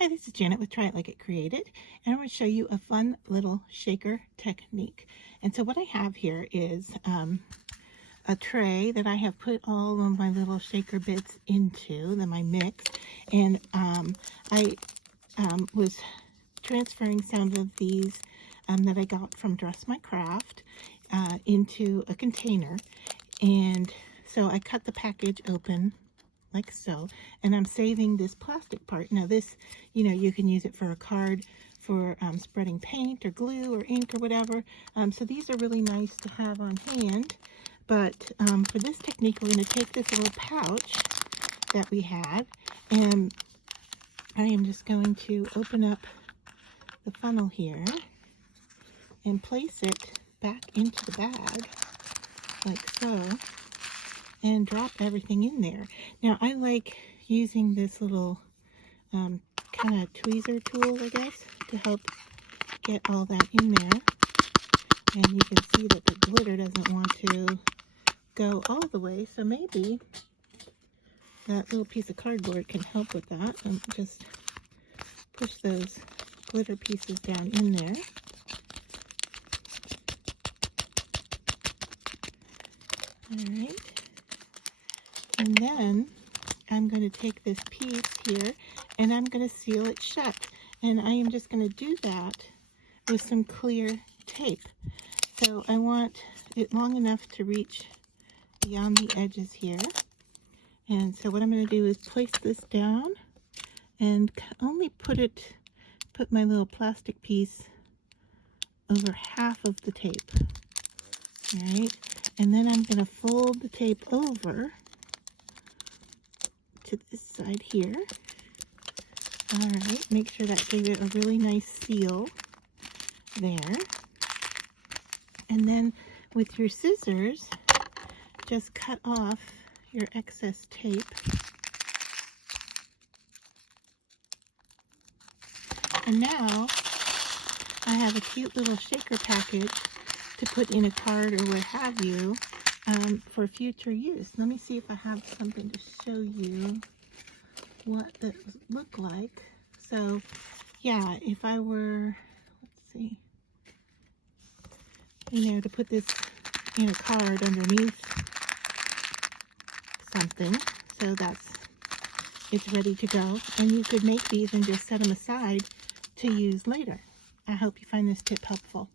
Hi, this is Janet with Try It Like It Created, and I'm going to show you a fun little shaker technique. And so what I have here is a tray that I have put all of my little shaker bits into, then my mix, and I was transferring some of these that I got from Dress My Craft into a container, and so I cut the package open like so, and I'm saving this plastic part. Now this, you can use it for a card, for spreading paint or glue or ink or whatever. So these are really nice to have on hand. But for this technique, we're going to take this little pouch that we had, and I am just going to open up the funnel here and place it back into the bag like so, and drop everything in there. Now I like using this little kind of tweezer tool, I guess, to help get all that in there. And you can see that the glitter doesn't want to go all the way, so maybe that little piece of cardboard can help with that. And just push those glitter pieces down in there. Alright. And then I'm going to take this piece here and I'm going to seal it shut. And I am just going to do that with some clear tape. So I want it long enough to reach beyond the edges here. And so what I'm going to do is place this down and only put my little plastic piece over half of the tape. Alright, and then I'm going to fold the tape over to this side here. Alright, make sure that gave it a really nice seal there. And then with your scissors, just cut off your excess tape. And now I have a cute little shaker package to put in a card or what have you for future use. Let me see if I have something to show you what that look like. So yeah, if I were, let's see, to put this in a card underneath something, so it's ready to go. And you could make these and just set them aside to use later. I hope you find this tip helpful.